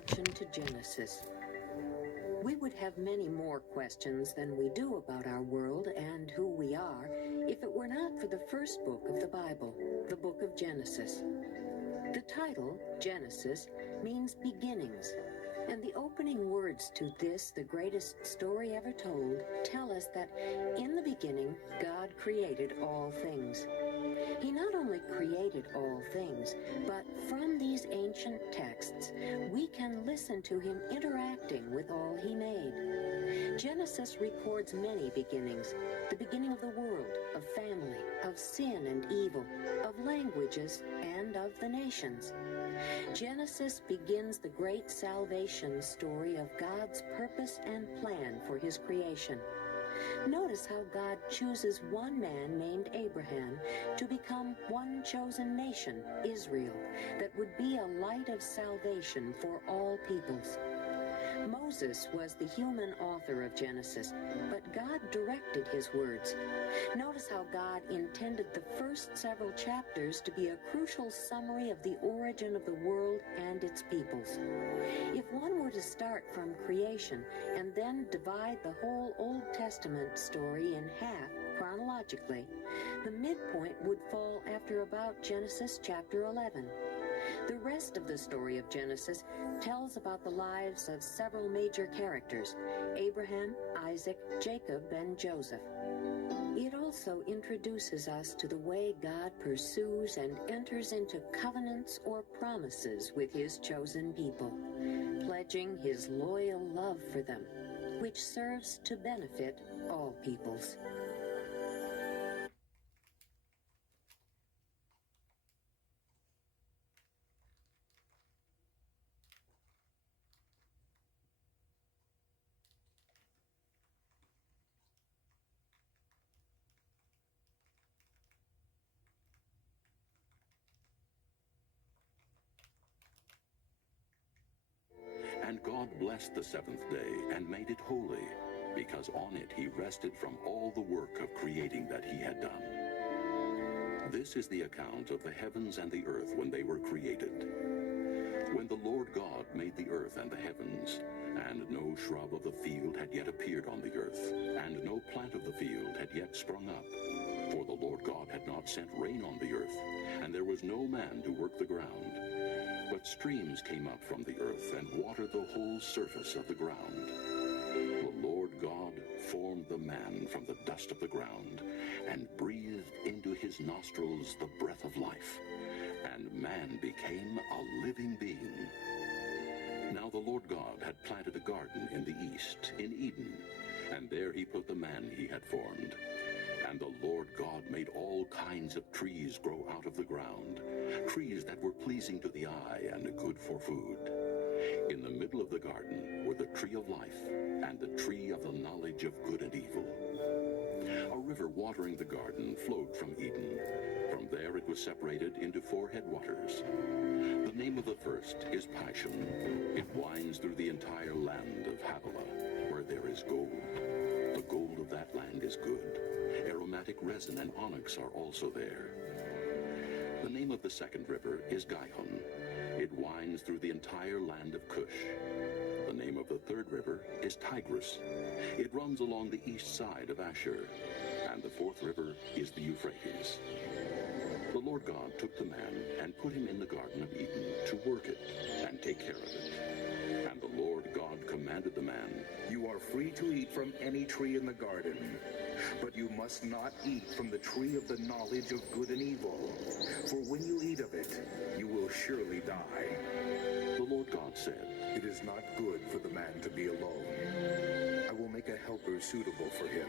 introduction to Genesis. We would have many more questions than we do about our world and who we are if it were not for the first book of the Bible, the book of Genesis. The title, Genesis, means beginnings, and the opening words to this, the greatest story ever told, tell us that in the beginning, God created all things. He not only created all things, but from these ancient texts, we can listen to him interacting with all he made. Genesis records many beginnings: the beginning of the world, of family, of sin and evil, of languages, and of the nations. Genesis begins the great salvation story of God's purpose and plan for his creation. Notice how God chooses one man named Abraham to become one chosen nation, Israel, that would be a light of salvation for all peoples. Moses was the human author of Genesis, but God directed his words. Notice how God intended the first several chapters to be a crucial summary of the origin of the world and its peoples. If one were to start from creation and then divide the whole Old Testament story in half chronologically, the midpoint would fall after about Genesis chapter 11. The rest of the story of Genesis tells about the lives of several major characters: Abraham, Isaac, Jacob, and Joseph. It also introduces us to the way God pursues and enters into covenants or promises with his chosen people, pledging his loyal love for them, which serves to benefit all peoples. And God blessed the seventh day and made it holy, because on it he rested from all the work of creating that he had done. This is the account of the heavens and the earth when they were created. When the Lord God made the earth and the heavens, and no shrub of the field had yet appeared on the earth, and no plant of the field had yet sprung up, for the Lord God had not sent rain on the earth, and there was no man to work the ground. But streams came up from the earth and watered the whole surface of the ground. The Lord God formed the man from the dust of the ground and breathed into his nostrils the breath of life, and man became a living being. Now the Lord God had planted a garden in the east, in Eden, and there he put the man he had formed. And the Lord God made all kinds of trees grow out of the ground, trees that were pleasing to the eye and good for food. In the middle of the garden were the tree of life and the tree of the knowledge of good and evil. A river watering the garden flowed from Eden. From there it was separated into 4 headwaters. The name of the first is Pishon. It winds through the entire land of Havilah, where there is gold. The gold of that land is good. Aromatic resin and onyx are also there. The name of the second river is Gihon. It winds through the entire land of Cush. The name of the third river is Tigris. It runs along the east side of Ashur. And the fourth river is the Euphrates. The Lord God took the man and put him in the Garden of Eden to work it and take care of it. And the Lord God commanded the man, "You are free to eat from any tree in the garden, but you must not eat from the tree of the knowledge of good and evil, for when you eat of it, you will surely die." The Lord God said, "It is not good for the man to be alone. I will make a helper suitable for him."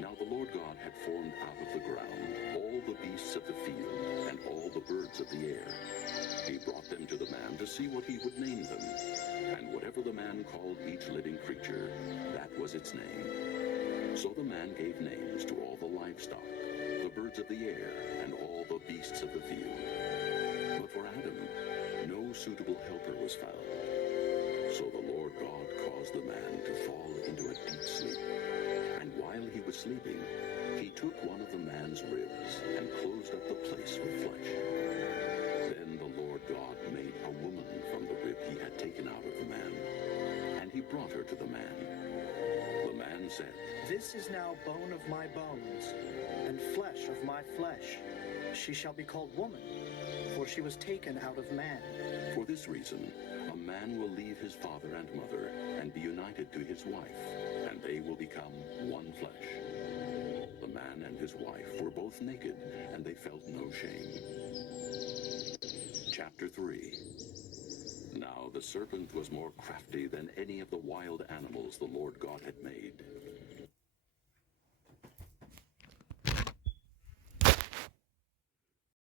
Now the Lord God had formed out of the ground all the beasts of the field and all the birds of the air. He brought them to the man to see what he would name them. And whatever the man called each living creature, that was its name. So the man gave names to all the livestock, the birds of the air, and all the beasts of the field. But for Adam, no suitable helper was found. So the Lord God caused the man to fall into a deep sleep. And while he was sleeping, he took one of the man's ribs and closed up the place with flesh. Then the Lord God made a woman from the rib he had taken out to the man. The man said, This is now bone of my bones, and flesh of my flesh. She shall be called woman, for she was taken out of man. For this reason, a man will leave his father and mother and be united to his wife, and they will become one flesh. The man and his wife were both naked, and they felt no shame. Chapter 3. Now the serpent was more crafty than any of the wild animals the Lord God had made.